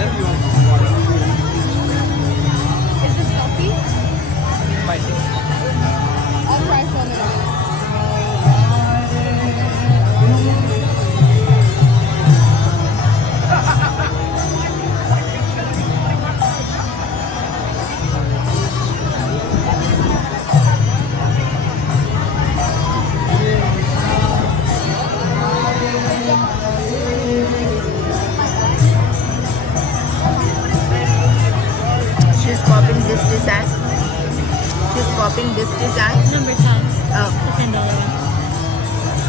Is this salty? Spicy. I'll try some of it. She's copying this design. She's copying this design. Number 10. Oh. The $10 one.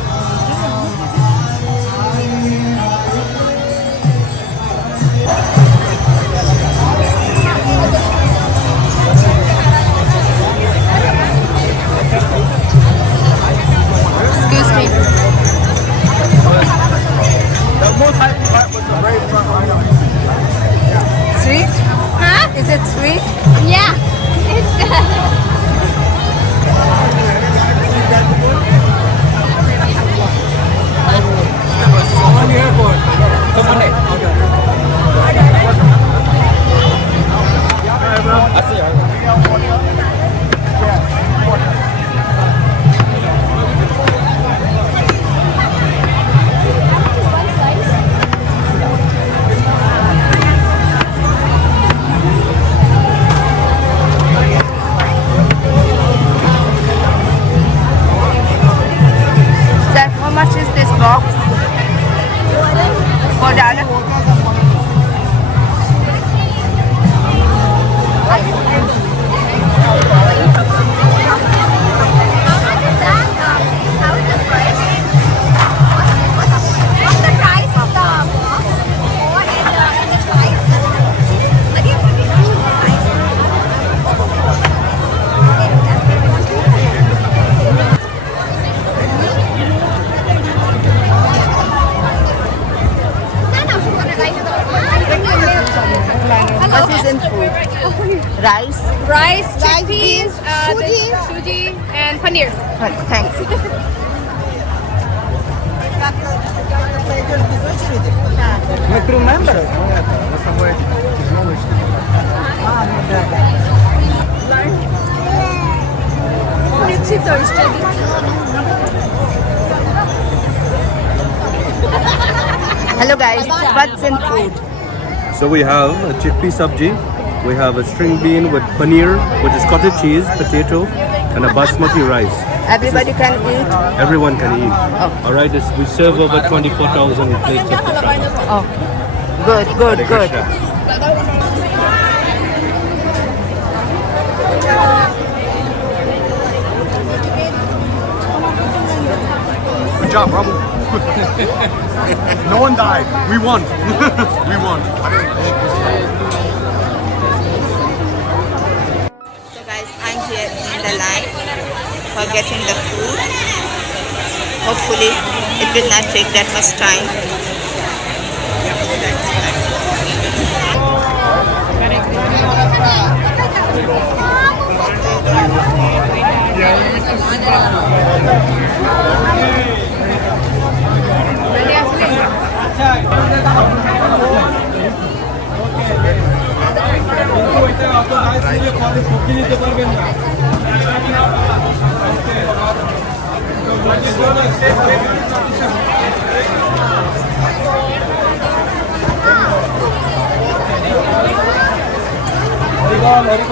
Excuse me. The most hype part was the very front line. Sweet? Huh? Is it sweet? Yeah. It's On the airport. Come on, Monday. I see you. Sir, how much is this box? $4. how is the price? What's the price of the phone and the price? What do you want to do? What is in food? Rice? Rice, chickpeas, suji, and paneer. Thanks. Make you remember. Hello guys, what's in food? So we have a chickpea sabji, we have a string bean with paneer, which is cottage cheese, potato, and a basmati rice. Everybody can eat? Everyone can eat. All right, we serve over 24,000 plates of prasad. Oh, good, good, Hare good. Krishna. Good job, Bravo. No one died. We won. We won. So guys, I'm here in the line for getting the food. Hopefully, it will not take that much time.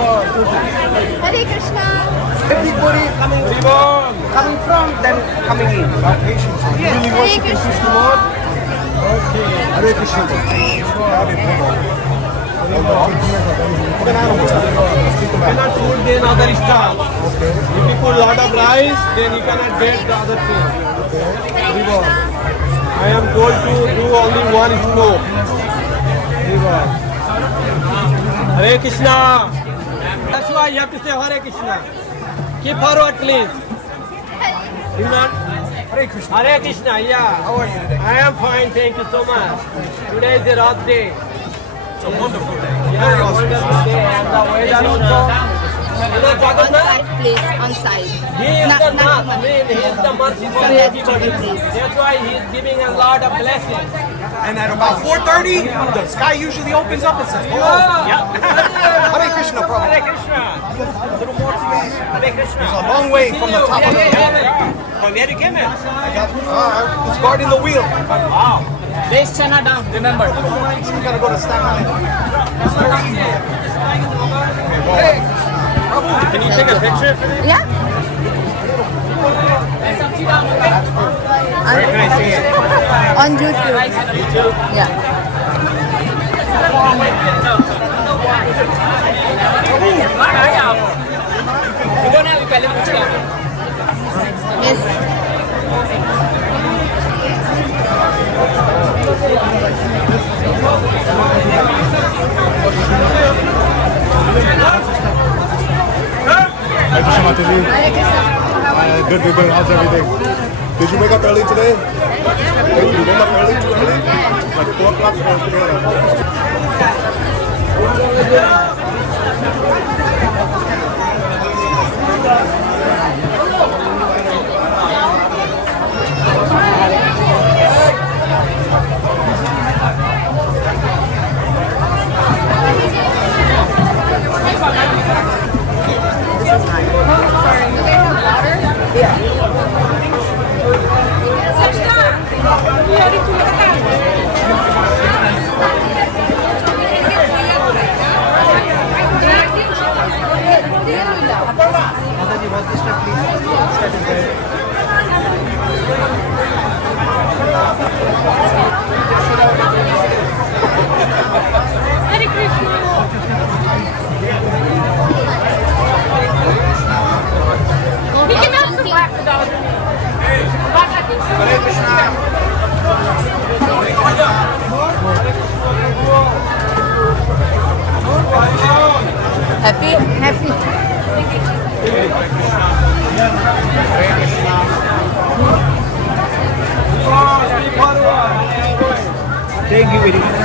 Hare Krishna. Everybody coming from, then coming in. Really worshiping Krishna Lord. Okay. Hare Krishna. Cannot put the other stuff. Okay. If you put lot of rice, then you cannot get the other thing. I am told to do only one stroke. Hare Krishna. That's why you have to say Hare Krishna. Keep forward, please. Hare Krishna. Hare Krishna, yeah. How are you today? I am fine, thank you so much. Today is the Rath day. It's a wonderful day. Yeah, Very auspicious. wonderful day. And the weather also. You know On Jagannath? side, please, on side. He is Not- the not Nath, much. he is the mercy for Yes, everybody. please. That's why he is giving a lot of blessings. And at about 4:30, the sky usually opens up and says, "Oh, yeah." Hare Krishna, Prabhu. Hare Krishna. A little more, please. Hare Krishna. It's a long way from the top of the hill. From here to Gimmon. It's guarding the wheel. Wow. Place Chana down, remember. We gotta go to Staten Island. Can you take a picture for this? Yeah. Where can I see it? On YouTube. YouTube? Yeah. Yes. Hi, Krishna Mataji. Good, good, good. How's everything? Did you wake up early today? Did you wake up early, too early? Like 4 o'clock Happy? Happy. Thank you very much.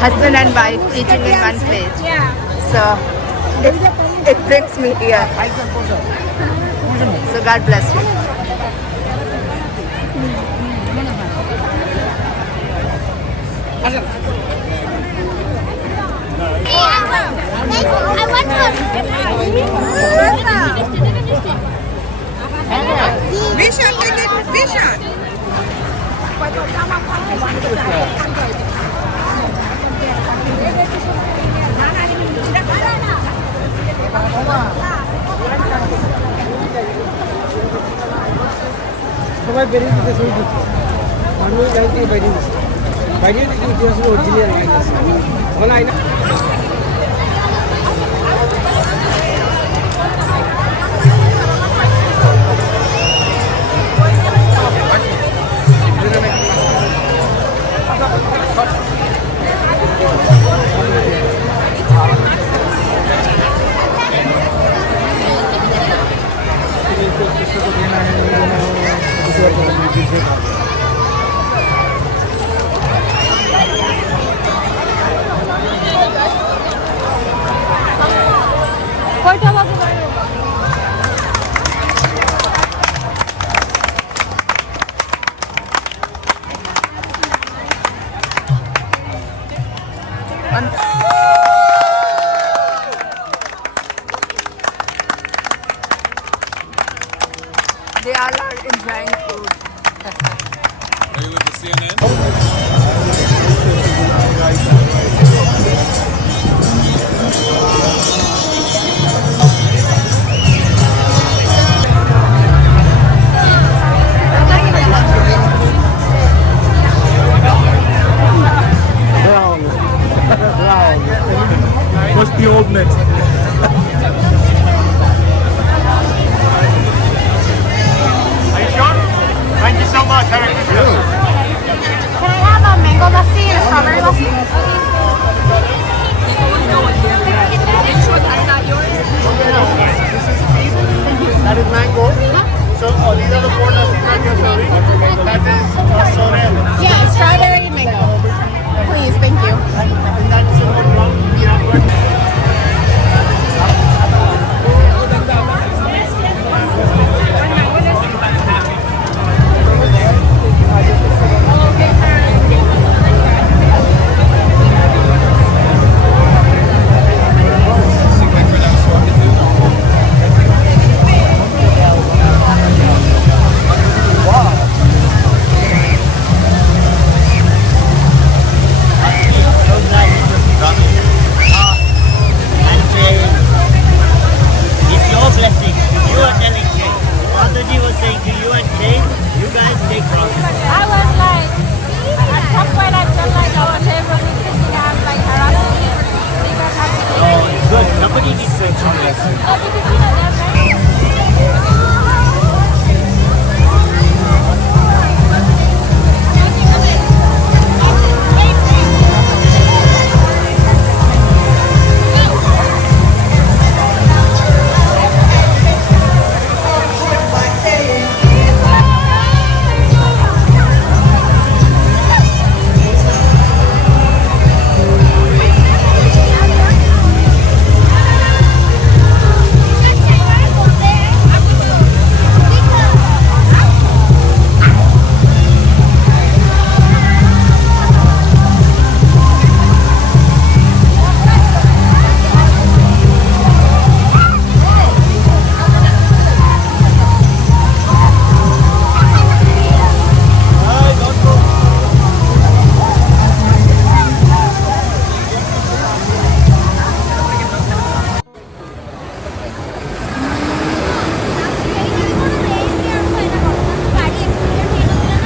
Husband and wife eating in one plate. Yeah. So it brings me here. So God bless you. I want Vishan, take it. Vishan. সবাই বেরিয়ে দিতে শুরু করছে মানুষ গাড়ি থেকে বেরিয়ে দিচ্ছে বাইরে থেকে ইতিহাস অরিজিনাল ভালো আইনা কয়টা বাজে বাইরে? They all are enjoying food. Are you with the CNN? open it. Are you sure? Thank you so much. Hare Krishna. Can I have a mango lassi and a strawberry lassi? That is mango. So these are the four lassis that you're serving. That is soda. Yeah, strawberry and mango. Please, thank you. And that's cinnamon rum. It's your blessing. You are telling Jay. Mataji was saying to you and Jay, you guys take profit. I was like, at some point I felt like our neighbor was thinking I'm like harassing me because I'm Oh, it's good. Somebody needs to teach you lesson. Oh, because you know that, right?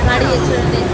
गाड़ी accident